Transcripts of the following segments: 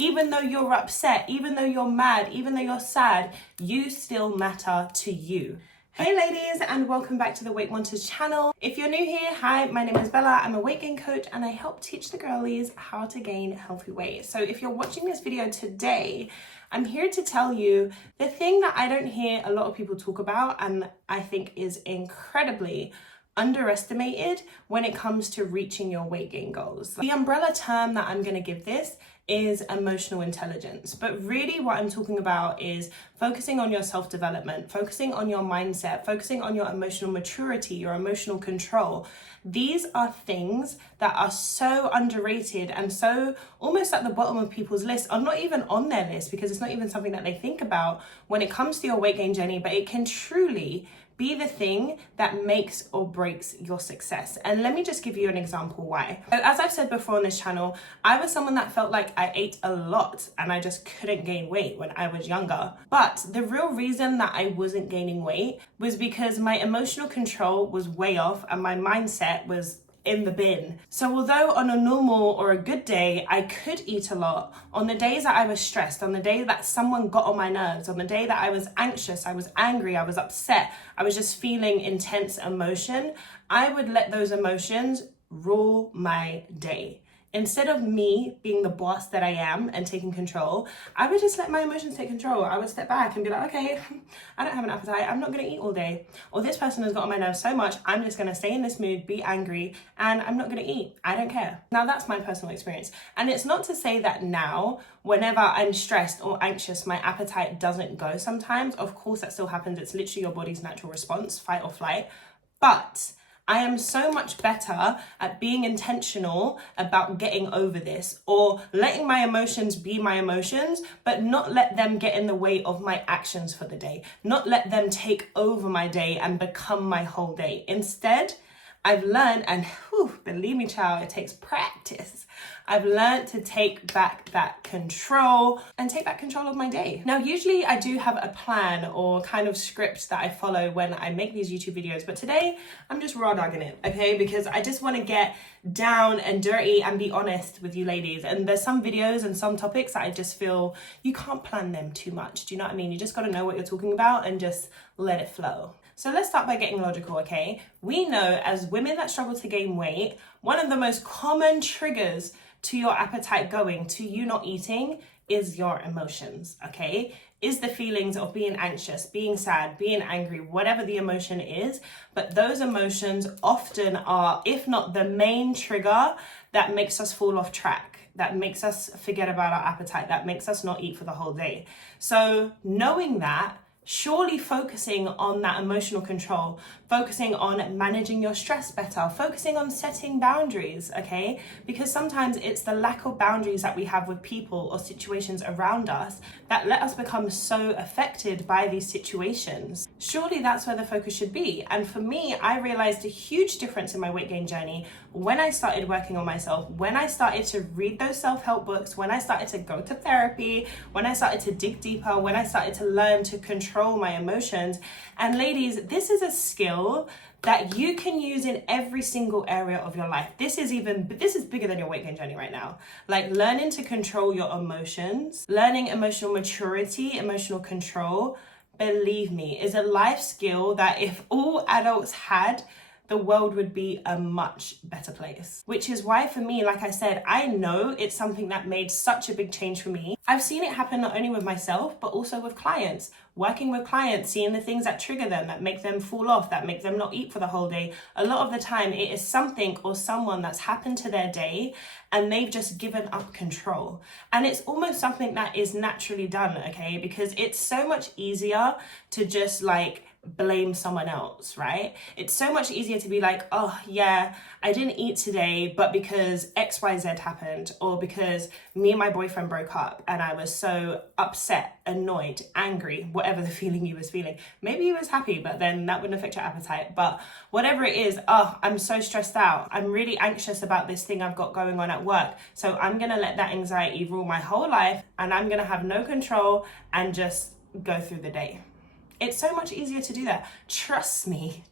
Even though you're upset, even though you're mad, even though you're sad, you still matter to you. Hey ladies, and welcome back to the Weight Wanters channel. If you're new here, hi, my name is Bella. I'm a weight gain coach and I help teach the girlies how to gain healthy weight. So if you're watching this video today, I'm here to tell you the thing that I don't hear a lot of people talk about and I think is incredibly underestimated when it comes to reaching your weight gain goals. The umbrella term that I'm going to give this is emotional intelligence, but really what I'm talking about is focusing on your self-development, focusing on your mindset, focusing on your emotional maturity, your emotional control. These are things that are so underrated and so almost at the bottom of people's list, or not even on their list because it's not even something that they think about when it comes to your weight gain journey, but it can truly be the thing that makes or breaks your success. And let me just give you an example why. So as I've said before on this channel, I was someone that felt like I ate a lot and I just couldn't gain weight when I was younger. But the real reason that I wasn't gaining weight was because my emotional control was way off and my mindset was in the bin. So although on a normal or a good day, I could eat a lot, on the days that I was stressed, on the day that someone got on my nerves, on the day that I was anxious, I was angry, I was upset, I was just feeling intense emotion, I would let those emotions rule my day. Instead of me being the boss that I am and taking control, I would just let my emotions take control. I would step back and be like, okay, I don't have an appetite. I'm not going to eat all day. Or this person has got on my nerves so much, I'm just going to stay in this mood, be angry, and I'm not going to eat. I don't care. Now, that's my personal experience. And it's not to say that now, whenever I'm stressed or anxious, my appetite doesn't go sometimes. Of course, that still happens. It's literally your body's natural response, fight or flight. But I am so much better at being intentional about getting over this or letting my emotions be my emotions, but not let them get in the way of my actions for the day, not let them take over my day and become my whole day. Instead, I've learned, and believe me, child, it takes practice. I've learned to take back that control and take back control of my day. Now, usually I do have a plan or kind of script that I follow when I make these YouTube videos, but today I'm just raw dogging it, okay? Because I just want to get down and dirty and be honest with you ladies. And there's some videos and some topics that I just feel you can't plan them too much. Do you know what I mean? You just got to know what you're talking about and just let it flow. So let's start by getting logical, okay? We know as women that struggle to gain weight, one of the most common triggers to your appetite going, to you not eating, is your emotions, okay? Is the feelings of being anxious, being sad, being angry, whatever the emotion is. But those emotions often are, if not the main trigger, that makes us fall off track, that makes us forget about our appetite, that makes us not eat for the whole day. So knowing that, surely focusing on that emotional control, focusing on managing your stress better, focusing on setting boundaries, okay? Because sometimes it's the lack of boundaries that we have with people or situations around us that let us become so affected by these situations. Surely that's where the focus should be. And for me, I realized a huge difference in my weight gain journey when I started working on myself, when I started to read those self-help books, when I started to go to therapy, when I started to dig deeper, when I started to learn to control my emotions. And ladies, this is a skill that you can use in every single area of your life. This is bigger than your weight gain journey right now. Like learning to control your emotions, learning emotional maturity, emotional control, believe me, is a life skill that if all adults had, the world would be a much better place. Which is why for me, like I said, I know it's something that made such a big change for me. I've seen it happen not only with myself, but also with clients. Working with clients, seeing the things that trigger them, that make them fall off, that make them not eat for the whole day. A lot of the time it is something or someone that's happened to their day and they've just given up control. And it's almost something that is naturally done, okay? Because it's so much easier to just like blame someone else, right? It's so much easier to be like, oh yeah, I didn't eat today, but because XYZ happened, or because me and my boyfriend broke up and I was so upset, annoyed, angry, whatever the feeling you was feeling. Maybe you was happy, but then that wouldn't affect your appetite. But whatever it is, oh, I'm so stressed out. I'm really anxious about this thing I've got going on at work. So I'm gonna let that anxiety rule my whole life and I'm gonna have no control and just go through the day. It's so much easier to do that. Trust me,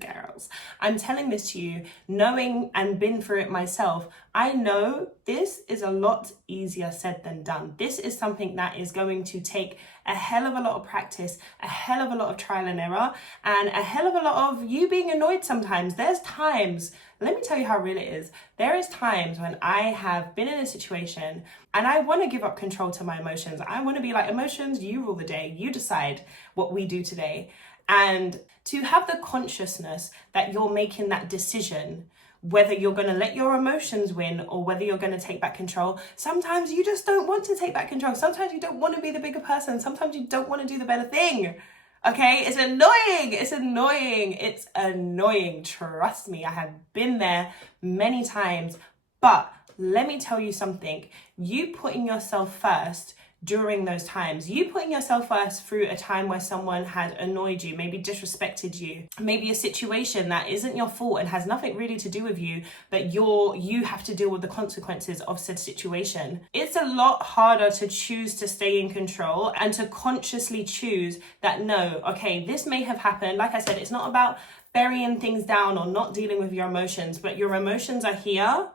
girls. I'm telling this to you, knowing and been through it myself. I know this is a lot easier said than done. This is something that is going to take a hell of a lot of practice, a hell of a lot of trial and error, and a hell of a lot of you being annoyed sometimes. There's times, let me tell you how real it is. There is times when I have been in a situation and I want to give up control to my emotions. I want to be like, emotions, you rule the day. You decide what we do today. And to have the consciousness that you're making that decision, whether you're going to let your emotions win or whether you're going to take back control. Sometimes you just don't want to take back control. Sometimes you don't want to be the bigger person. Sometimes you don't want to do the better thing. Okay, it's annoying. It's annoying. It's annoying. Trust me, I have been there many times. But let me tell you something. You putting yourself first during those times, you putting yourself first through a time where someone had annoyed you, maybe disrespected you, maybe a situation that isn't your fault and has nothing really to do with you, but you have to deal with the consequences of said situation. It's a lot harder to choose to stay in control and to consciously choose that, no, okay, this may have happened. Like I said, it's not about burying things down or not dealing with your emotions, but your emotions are here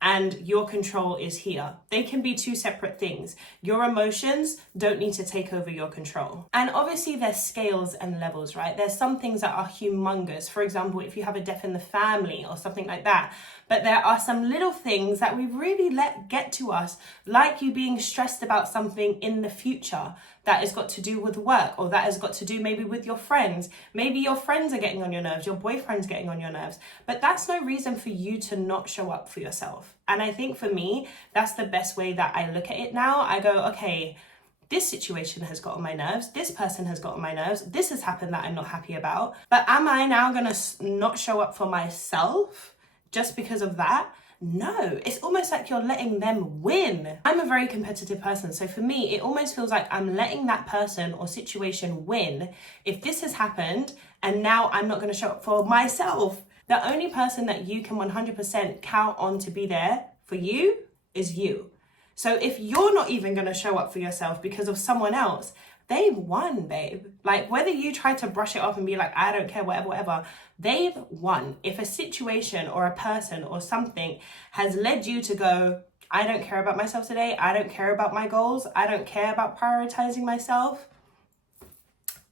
and your control is here. They can be two separate things. Your emotions don't need to take over your control. And obviously there's scales and levels, right? There's some things that are humongous. For example, if you have a death in the family or something like that. But there are some little things that we really let get to us, like you being stressed about something in the future that has got to do with work, or that has got to do maybe with your friends. Maybe your friends are getting on your nerves, your boyfriend's getting on your nerves, but that's no reason for you to not show up for yourself. And I think for me, that's the best way that I look at it now. I go, okay, this situation has got on my nerves. This person has got on my nerves. This has happened that I'm not happy about. But am I now going to not show up for myself just because of that? No, it's almost like you're letting them win. I'm a very competitive person. So for me, it almost feels like I'm letting that person or situation win. If this has happened and now I'm not going to show up for myself, the only person that you can 100% count on to be there for you is you. So if you're not even going to show up for yourself because of someone else, they've won, babe. Like, whether you try to brush it off and be like, I don't care, whatever, they've won. If a situation or a person or something has led you to go, I don't care about myself today, I don't care about my goals, I don't care about prioritizing myself,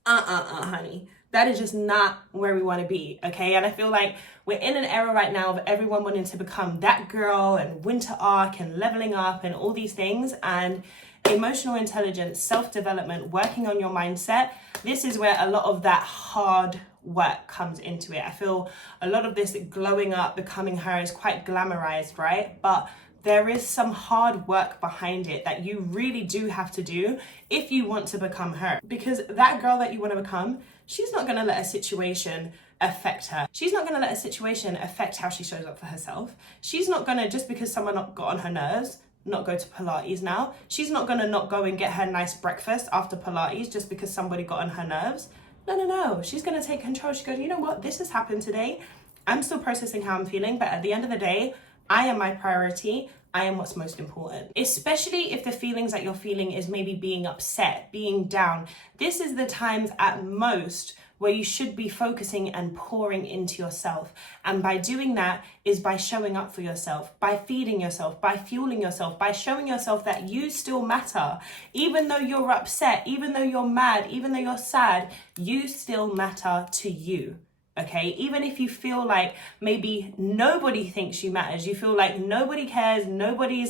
honey. That is just not where we want to be, okay? And I feel like we're in an era right now of everyone wanting to become that girl and winter arc and leveling up and all these things. And emotional intelligence, self-development, working on your mindset, this is where a lot of that hard work comes into it. I feel a lot of this glowing up, becoming her is quite glamorized, right? But there is some hard work behind it that you really do have to do if you want to become her. Because that girl that you want to become, she's not going to let a situation affect her. She's not going to let a situation affect how she shows up for herself. She's not going to, just because someone got on her nerves, not go to Pilates now. She's not going to not go and get her nice breakfast after Pilates just because somebody got on her nerves. No. She's going to take control. She goes, you know what? This has happened today. I'm still processing how I'm feeling, but at the end of the day, I am my priority. I am what's most important. Especially if the feelings that you're feeling is maybe being upset, being down. This is the times at most where you should be focusing and pouring into yourself. And by doing that is by showing up for yourself, by feeding yourself, by fueling yourself, by showing yourself that you still matter. Even though you're upset, even though you're mad, even though you're sad, you still matter to you. Okay, even if you feel like maybe nobody thinks you matters, you feel like nobody cares, nobody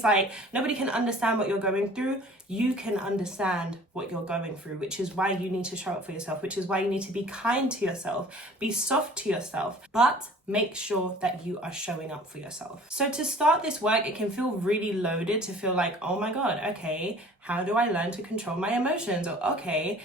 can understand what you're going through, you can understand what you're going through, which is why you need to show up for yourself, which is why you need to be kind to yourself, be soft to yourself, but make sure that you are showing up for yourself. So to start this work, it can feel really loaded to feel like, oh my God, okay, how do I learn to control my emotions? Or okay,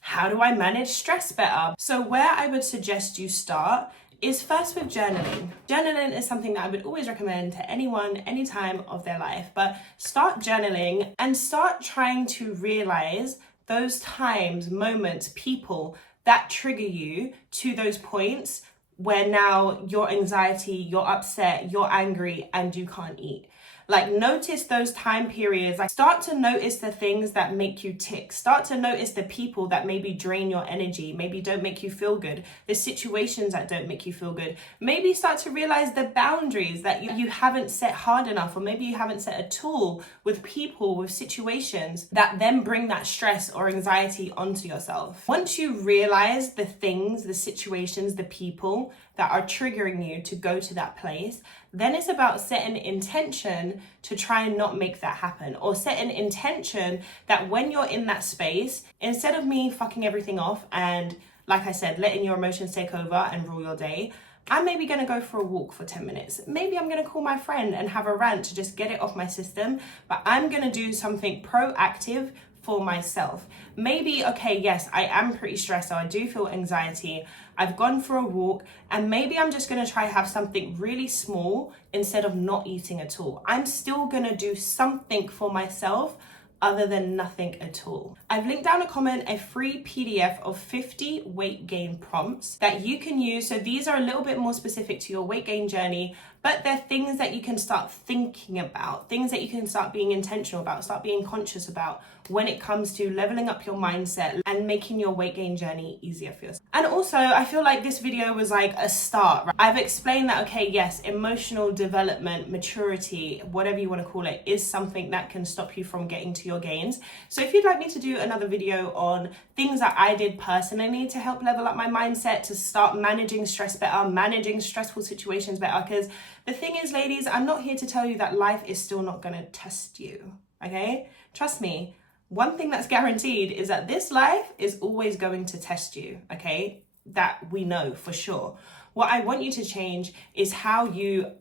how do I manage stress better? So where I would suggest you start is first with journaling. Journaling is something that I would always recommend to anyone, any time of their life, but start journaling and start trying to realize those times, moments, people that trigger you to those points where now your anxiety, you're upset, you're angry, and you can't eat. Like, notice those time periods. Like, start to notice the things that make you tick. Start to notice the people that maybe drain your energy, maybe don't make you feel good, the situations that don't make you feel good. Maybe start to realize the boundaries that you haven't set hard enough, or maybe you haven't set at all with people, with situations that then bring that stress or anxiety onto yourself. Once you realize the things, the situations, the people that are triggering you to go to that place, then it's about setting intention to try and not make that happen, or set an intention that when you're in that space, instead of me fucking everything off and, like I said, letting your emotions take over and rule your day, I'm maybe going to go for a walk for 10 minutes. Maybe I'm going to call my friend and have a rant to just get it off my system, but I'm going to do something proactive for myself. Maybe, okay, yes, I am pretty stressed, so I do feel anxiety. I've gone for a walk, and maybe I'm just going to try have something really small instead of not eating at all. I'm still going to do something for myself other than nothing at all. I've linked down a comment a free PDF of 50 weight gain prompts that you can use. So these are a little bit more specific to your weight gain journey, but they're things that you can start thinking about, things that you can start being intentional about, start being conscious about when it comes to leveling up your mindset and making your weight gain journey easier for yourself. And also, I feel like this video was like a start, right? I've explained that, okay, yes, emotional development, maturity, whatever you want to call it, is something that can stop you from getting to your gains. So if you'd like me to do another video on things that I did personally to help level up my mindset, to start managing stress better, managing stressful situations better, because the thing is, ladies, I'm not here to tell you that life is still not going to test you, okay? Trust me. One thing that's guaranteed is that this life is always going to test you, okay? That we know for sure. What I want you to change is how you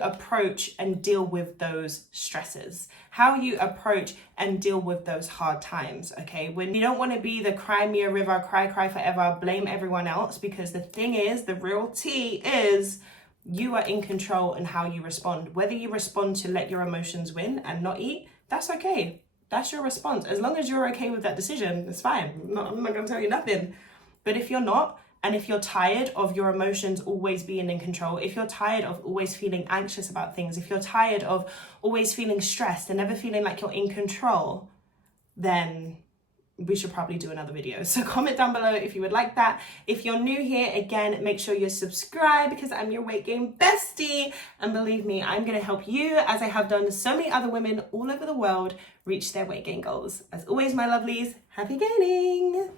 approach and deal with those stresses, how you approach and deal with those hard times, okay? When you don't want to be the cry me a river, cry forever, blame everyone else, because the thing is, the real tea is you are in control in how you respond. Whether you respond to let your emotions win and not eat, that's okay. That's your response. As long as you're okay with that decision, it's fine. I'm not going to tell you nothing. But if you're not, and if you're tired of your emotions always being in control, if you're tired of always feeling anxious about things, if you're tired of always feeling stressed and never feeling like you're in control, then we should probably do another video. So comment down below if you would like that. If you're new here, again, make sure you're subscribed, because I'm your weight gain bestie. And believe me, I'm going to help you, as I have done so many other women all over the world, reach their weight gain goals. As always, my lovelies, happy gaining.